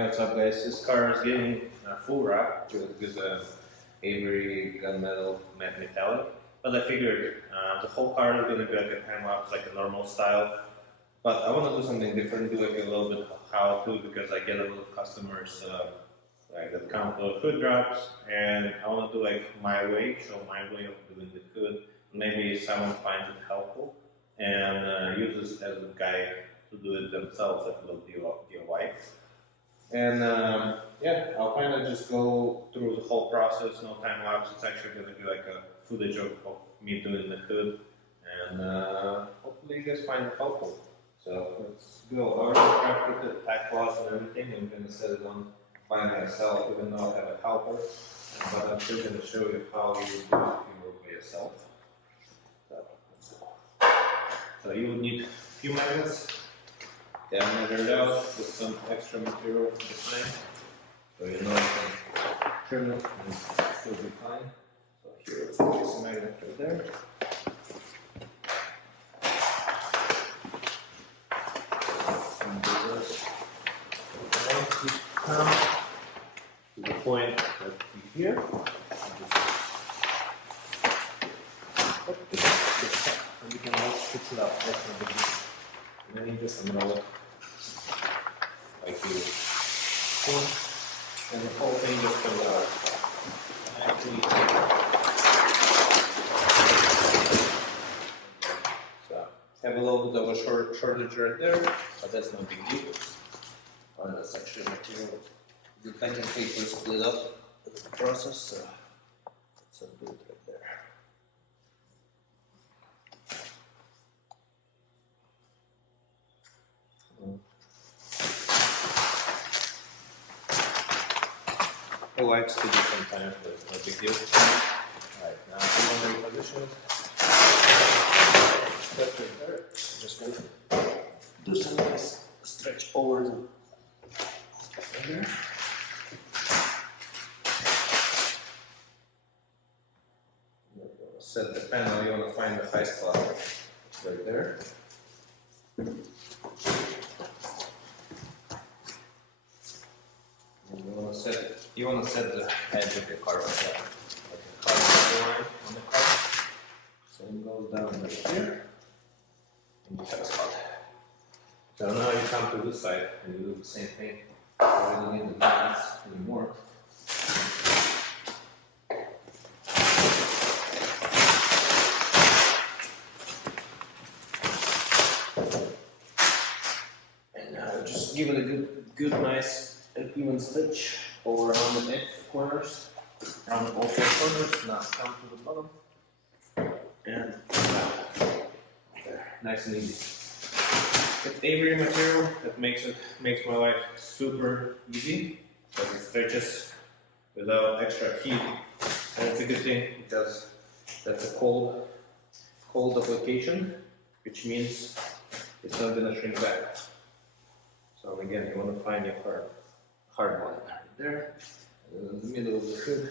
Hey, what's up guys? This car is getting a full wrap because Avery gunmetal matte metallic. But I figured the whole car is going to be like a time lapse, like a normal style. But I want to do something different, do like a little bit of how to, because I get a lot of customers like that come for hood wraps, and I want to do like my way, show my way of doing the hood. Maybe someone finds it helpful and uses as a guide to do it themselves, like a little DIY. And yeah, I'll kind of just go through the whole process, no time lapse. It's actually going to be like a footage of me doing the hood, and hopefully you guys find it helpful. So let's go. I already crafted the tack cloths and everything. I'm going to set it on by myself, even though I have a helper. But I'm still going to show you how you would do it if you work by yourself. So you would need a few magnets. They are measured out with some extra material behind, so you know you can trim it and still be fine. So here, let's place a magnet right there. And once you come to the point that you here, and you can also fix it up. That's no big deal. And then you just unroll it. Like you pull, and the whole thing just comes out. Actually, so have a little bit of a shortage right there, but that's no big deal. That's extra material. The packing paper split up with the process, so that's a good right there. It likes to do sometimes, but it's no big deal. Alright, now primary position. That's right there. Just going to do some nice stretch over the stuff right there. Set the panel, you want to find the high spot right there. You want to set the edge of your car like that, like a carbon line on the car. So it goes down right here, and you have a spot. So now you come to this side and you do the same thing. You don't need the magnets anymore. And now just give it a good, nice, even stitch all around the edge, corners, around all four corners. Now come to the bottom, and there, nice and easy. It's Avery material that makes my life super easy, because it stretches without extra heat, and it's a good thing because that's a cold application, which means it's not gonna shrink back. So again, you want to find your hard one right there, and in the middle of the hood.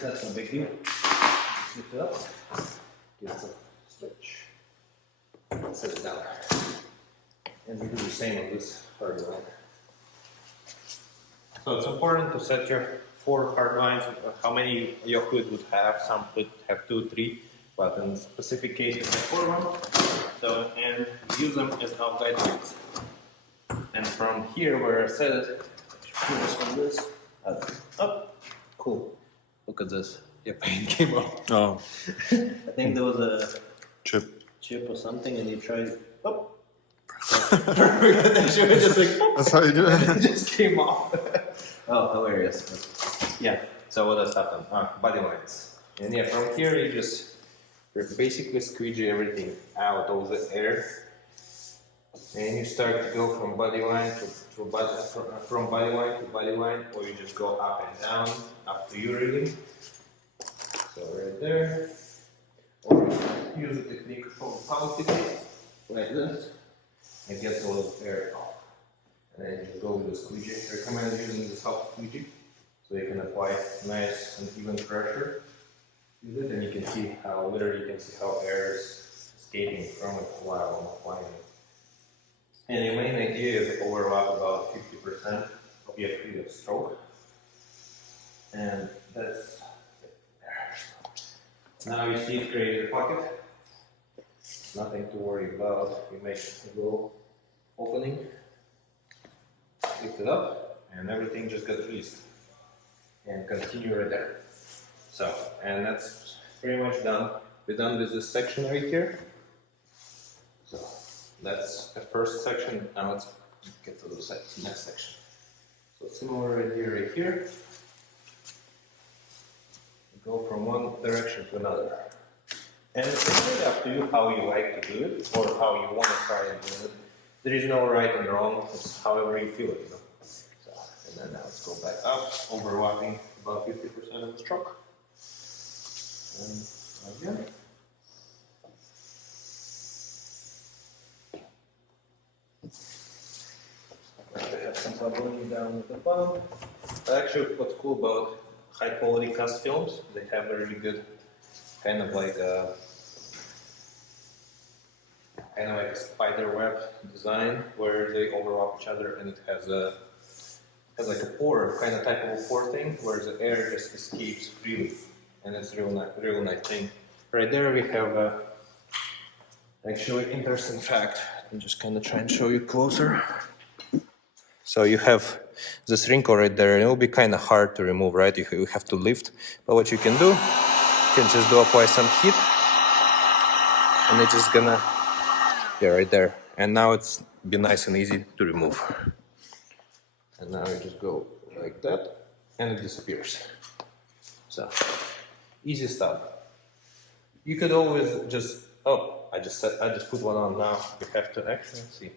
That's no big deal. Just lift it up, get some stretch, set it down, and we do the same on this hard line. So it's important to set your 4 hard lines. How many your hood would have? Some would have 2, 3. But in this specific case, it's a 4 one. So, and use them as our guidelines. And from here, where I set it, this up. Cool. Look at this. Your paint came off. Oh. I think there was a chip or something, and you tried. Oh. Just like, that's how you do it. It just came off. Oh, hilarious. Yeah. So what has happened? Body lines. And yeah, from here you just basically squeegee everything out of the air, and you start to go from body line from body line to body line, or you just go up and down, up to you really. So right there, or use the technique from power technique, like this. It gets a little air out, and then you just go with the squeegee. I recommend using the soft squeegee, so you can apply nice and even pressure. Use it, and you can see how air is escaping from it a while, I'm applying it. And your main idea is to overlap about 50% of your previous stroke. And that's there. Now you see it created a pocket. Nothing to worry about. You make a little opening, lift it up, and everything just got released. And continue right there. So, and that's pretty much done. We're done with this section right here. So, that's the first section. Now let's get to the next section. So, similar idea right here. Go from one direction to another. And it's really up to you how you like to do it or how you want to try and do it. There is no right and wrong, it's however you feel it, you know. So, and then now let's go back up, overlapping about 50% of the stroke. And again. I have some bubbling down at the bottom. But actually, what's cool about high quality cast films, they have a really good kind of like a spider web design where they overlap each other, and it has like a pore, kind of type of a pore thing where the air just escapes freely, and it's real nice thing. Right there we have a actually interesting fact. I'm just kind of try and show you closer. So you have this wrinkle right there, and it will be kind of hard to remove, right? You have to lift, but what you can do, you can just apply some heat, and it's just gonna, yeah, right there. And now it's be nice and easy to remove. And now you just go like that, and it disappears. So, easy stuff. You could always just, oh, I just put one on now. You have to actually see.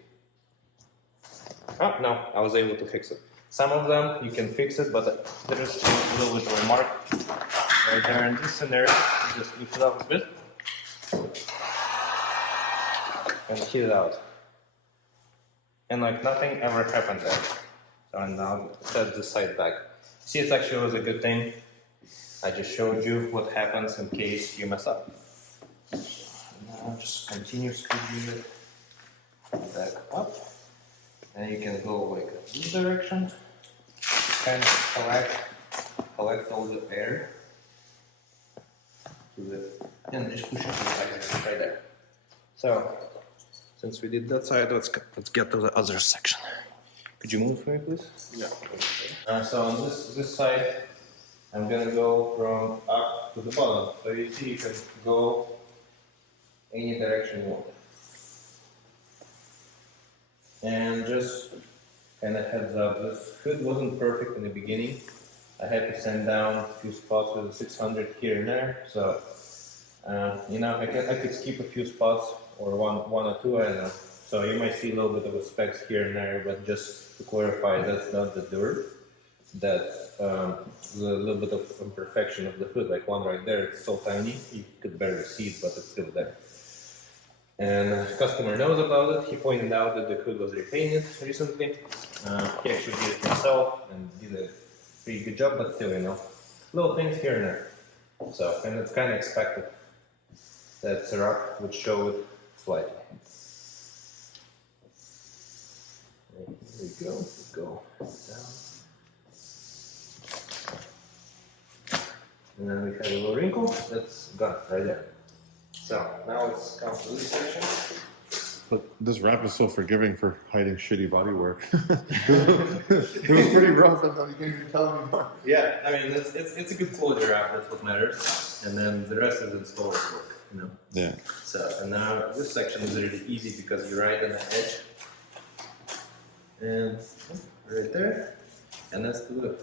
Oh, no, I was able to fix it. Some of them you can fix it, but there is a little bit of a mark right there in this scenario. You just lift it up a bit and heat it out. And like nothing ever happened there. So now set the side back. See, it actually was a good thing. I just showed you what happens in case you mess up. Now just continue squeezing it back up. And you can go like this direction, kind of collect all the air to the, and just push it to the side right there. So, since we did that side, let's get to the other section. Could you move for me, please? Yeah. So on this side, I'm gonna go from up to the bottom. So you see, you can go any direction you want. And just kind of heads up, this hood wasn't perfect in the beginning. I had to sand down a few spots with a 600 here and there. So, you know, I could skip a few spots or one or two, I don't know. So you might see a little bit of a specks here and there, but just to clarify, that's not the dirt. That's a little bit of imperfection of the hood, like one right there. It's so tiny, you could barely see it, but it's still there. And the customer knows about it. He pointed out that the hood was repainted recently. He actually did it himself and did a pretty good job, but still, you know, little things here and there. So, and it's kind of expected that Ciroc would show it slightly. There we go down. And then we have a little wrinkle that's gone right there. So now let's come to this section. But this wrap is so forgiving for hiding shitty body work. It was pretty rough, and you can't even tell anymore. Yeah, I mean it's a good closure wrap. That's what matters, and then the rest is installers work, you know. Yeah. So and now this section is really easy because you're right on the edge, and right there, and that's to the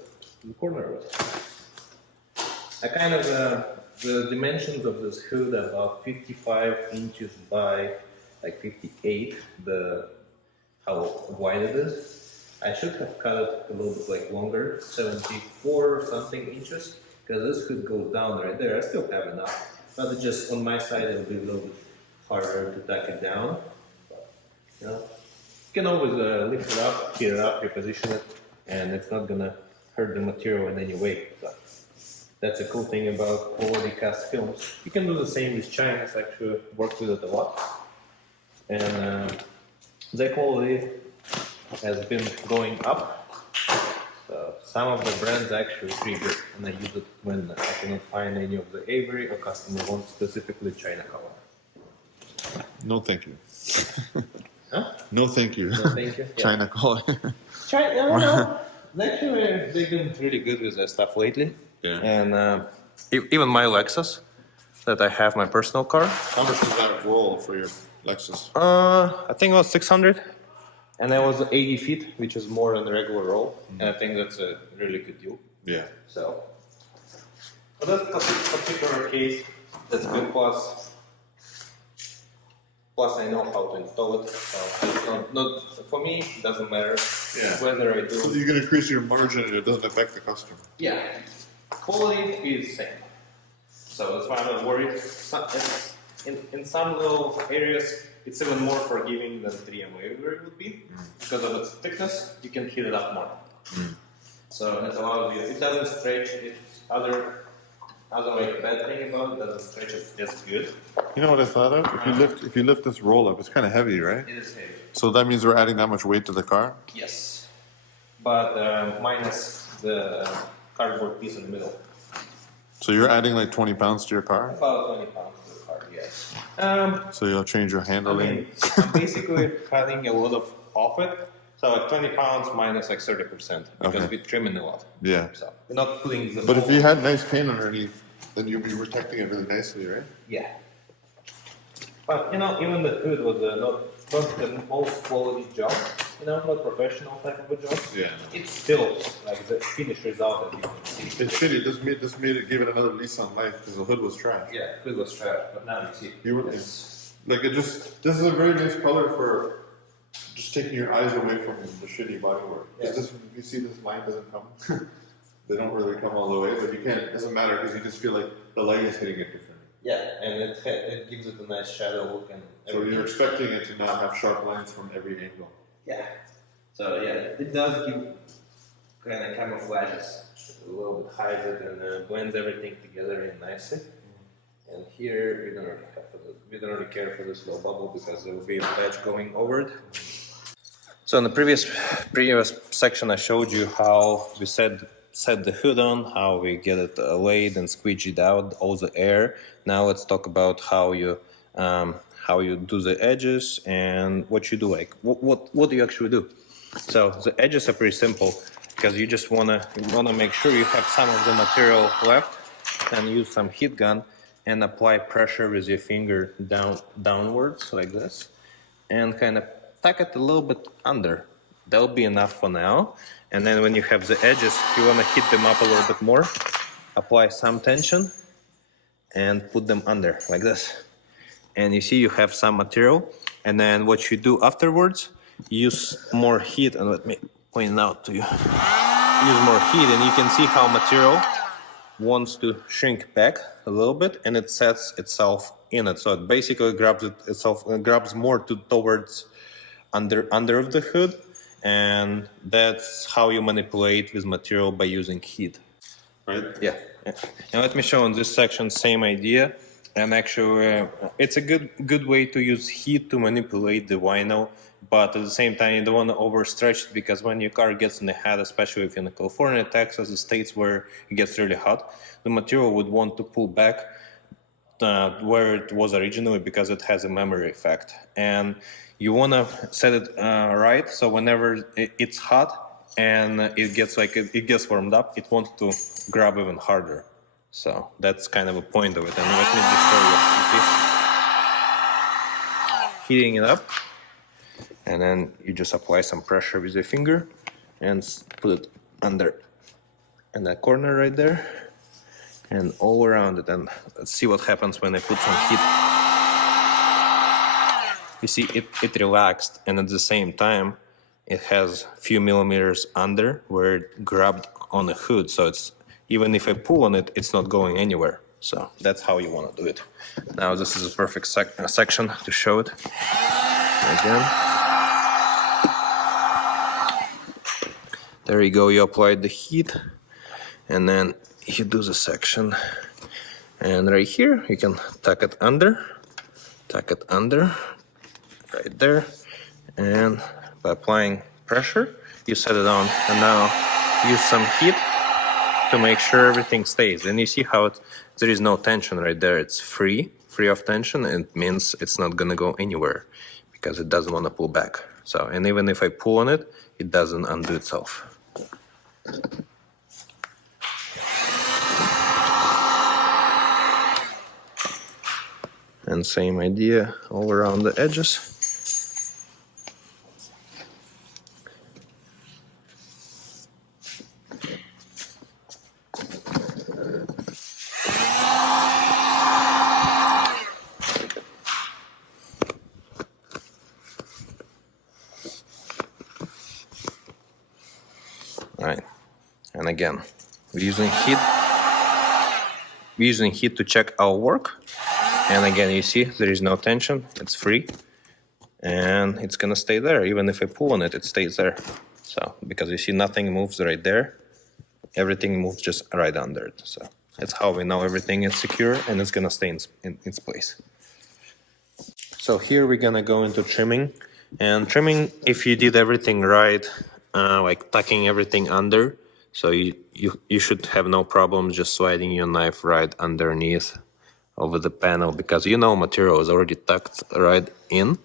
corner of it. I kind of the dimensions of this hood are about 55 inches by like 58, how wide it is. I should have cut it a little bit like longer, 74 or something inches, because this hood goes down right there. I still have enough, but it just on my side it'll be a little bit harder to tack it down. But, you know, you can always lift it up, heat it up, reposition it, and it's not gonna hurt the material in any way. So that's a cool thing about quality cast films. You can do the same with China. I actually worked with it a lot. and the quality has been going up. So some of the brands are actually pretty good, and I use it when I cannot find any of the Avery or customer wants specifically China color. No, thank you. Huh? No, thank you. So thank you. Yeah. China color. China, no. Actually, they've been really good with their stuff lately. Yeah. And even my Lexus, that I have my personal car, How much was that roll for your Lexus? I think it was 600, and that was 80 feet, which is more than the regular roll. And I think that's a really good deal. Yeah. So, for that particular case, that's good. Plus, I know how to install it. So it's not for me. It doesn't matter whether I So do. you can increase your margin and it doesn't affect the customer. Yeah, quality is same. So that's why I'm not worried. In some little areas, it's even more forgiving than 3M Avery would be because of its thickness. You can heat it up more. So it allows you. It doesn't stretch. It's other like bad thing about it doesn't stretch as good. You know what I thought of? If you lift this roll up, it's kind of heavy, right? It is heavy. So that means we're adding that much weight to the car. Yes, but minus the cardboard piece in the middle. So you're adding like 20 pounds to your car. About 20 pounds to the car. Yes. So you'll change your I handling. mean, I'm basically cutting a lot off it. So like 20 pounds minus like 30% because Okay. we're trimming a lot. Yeah. So we're not putting the But if whole- you had nice paint underneath, then you'd be protecting it really nicely, right? Yeah. But even the hood was not the most quality job. Not professional type of a job. Yeah. It's still like the finished result that you can see. It's shitty. This made it give it another lease on life because the hood was trash. Yeah, hood was trash, but now you see. You were- It's- Like this is a very nice color for just taking your eyes away from the shitty bodywork. Yeah. This, you see, this line doesn't come. They don't really come all the way, but you can't. It doesn't matter because you just feel like the light is hitting it differently. Yeah, and it gives it a nice shadow look and So everything. you're expecting it to not have sharp lines from every angle. Yeah. So yeah, it does give kind of camouflages a little bit, hides it and blends everything together in nicely. And here we don't really care for this little bubble because there will be a patch going over it. So in the previous section, I showed you how we set the hood on, how we get it laid and squeeze it out, all the air. Now let's talk about how you do the edges and what you do. Like what do you actually do? So the edges are pretty simple because you just wanna make sure you have some of the material left and use some heat gun and apply pressure with your finger downwards like this and kind of tuck it a little bit under. That'll be enough for now. And then when you have the edges, you want to heat them up a little bit more, apply some tension, and put them under like this. And you see you have some material. And then what you do afterwards, use more heat. And let me point it out to you. Use more heat, and you can see how material wants to shrink back a little bit, and it sets itself in it. So it basically grabs more towards under of the hood. And that's how you manipulate with material by using heat. Right? Yeah. And let me show in this section same idea. And actually, it's a good way to use heat to manipulate the vinyl, but at the same time, you don't want to overstretch it because when your car gets in the head, especially if you're in California, Texas, the states where it gets really hot, the material would want to pull back where it was originally because it has a memory effect. And you want to set it right so whenever it's hot and it gets warmed up, it wants to grab even harder. So that's kind of a point of it. And let me just show you. Heating it up, and then you just apply some pressure with your finger and put it under in that corner right there and all around it. And let's see what happens when I put some heat. You see, it relaxed, and at the same time, it has a few millimeters under where it grabbed on the hood. So it's even if I pull on it, it's not going anywhere. So that's how you want to do it. Now this is a perfect section to show it again. There you go. You applied the heat, and then you do the section. And right here, you can tuck it under. right there, and by applying pressure, you set it on, and now use some heat to make sure everything stays. And you see how there is no tension right there. It's free of tension, and it means it's not gonna go anywhere because it doesn't want to pull back. So, and even if I pull on it, it doesn't undo itself. And same idea all around the edges. Right, and again, we're using heat to check our work. And again, you see there is no tension, it's free, and it's gonna stay there. Even if I pull on it, it stays there. So, because you see nothing moves right there, everything moves just right under it. So that's how we know everything is secure and it's gonna stay in its place. So here we're gonna go into trimming. And trimming, if you did everything right, like tucking everything under, so you should have no problem just sliding your knife right underneath over the panel, because you know material is already tucked right in,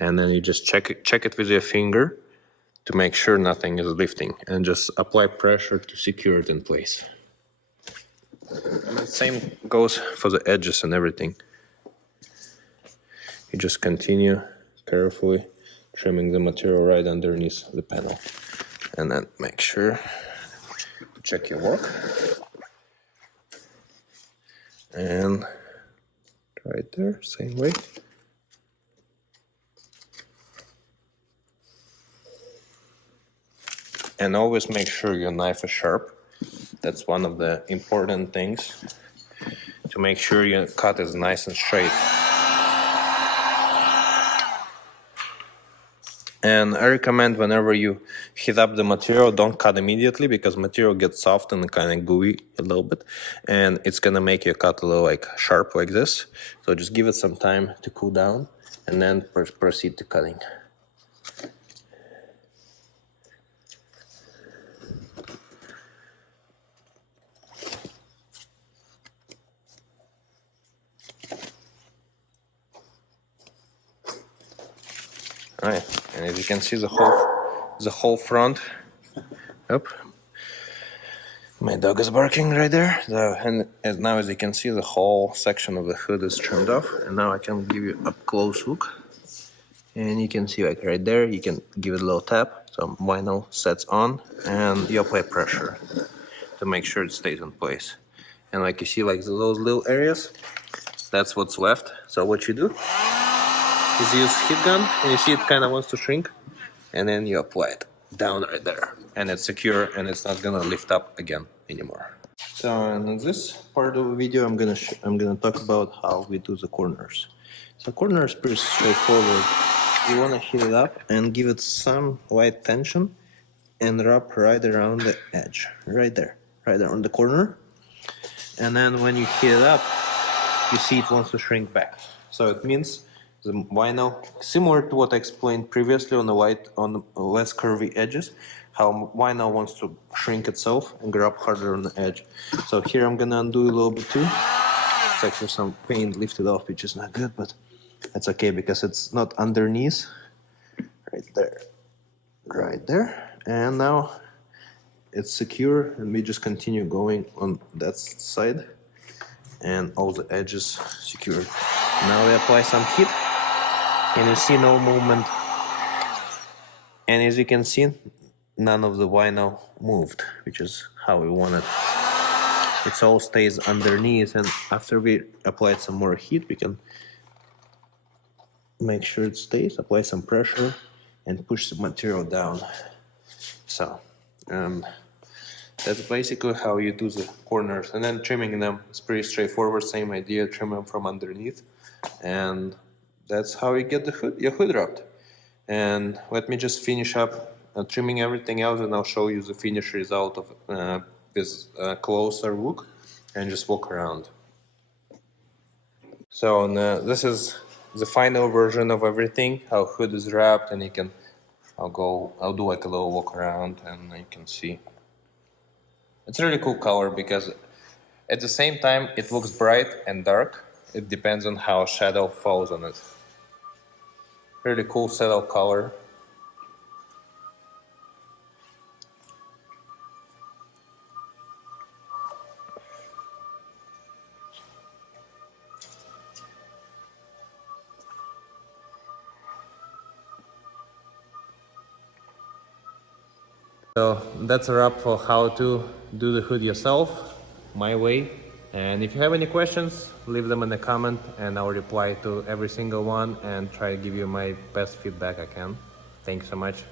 and then you just check it with your finger to make sure nothing is lifting, and just apply pressure to secure it in place. And the same goes for the edges and everything. You just continue carefully trimming the material right underneath the panel, and then make sure to check your work. And right there, same way. And always make sure your knife is sharp. That's one of the important things, to make sure your cut is nice and straight. And I recommend whenever you heat up the material, don't cut immediately, because material gets soft and kind of gooey a little bit, and it's gonna make your cut a little like sharp like this. So just give it some time to cool down and then proceed to cutting. Alright, and as you can see, the whole front. Up. My dog is barking right there. So, and now, as you can see, the whole section of the hood is trimmed off. And now I can give you a close look. And you can see, like right there, you can give it a little tap. So vinyl sets on, and you apply pressure to make sure it stays in place. And like you see, like those little areas, that's what's left. So what you do is you use heat gun, and you see it kind of wants to shrink, and then you apply it down right there, and it's secure, and it's not gonna lift up again anymore. So in this part of the video, I'm gonna talk about how we do the corners. So corner is pretty straightforward. You wanna heat it up and give it some light tension, and rub right around the edge, right there on the corner. And then when you heat it up, you see it wants to shrink back. So it means the vinyl, similar to what I explained previously on the less curvy edges, how vinyl wants to shrink itself and grab harder on the edge. So here I'm gonna undo a little bit too. It's actually some paint lifted off, which is not good, but that's okay because it's not underneath. Right there. And now it's secure, and we just continue going on that side, and all the edges secured. Now we apply some heat, and you see no movement. And as you can see, none of the vinyl moved, which is how we want it. It all stays underneath, and after we applied some more heat, we can make sure it stays, apply some pressure, and push the material down. So, that's basically how you do the corners. And then trimming them is pretty straightforward, same idea, trim them from underneath. And that's how you get your hood wrapped. And let me just finish up trimming everything else, and I'll show you the finished result of this closer look, and just walk around. So this is the final version of everything, how hood is wrapped, and I'll do like a little walk around and you can see. It's a really cool color because at the same time it looks bright and dark. It depends on how shadow falls on it. Really cool saddle color. So that's a wrap for how to do the hood yourself, my way. And if you have any questions, leave them in the comment and I'll reply to every single one and try to give you my best feedback I can. Thanks so much.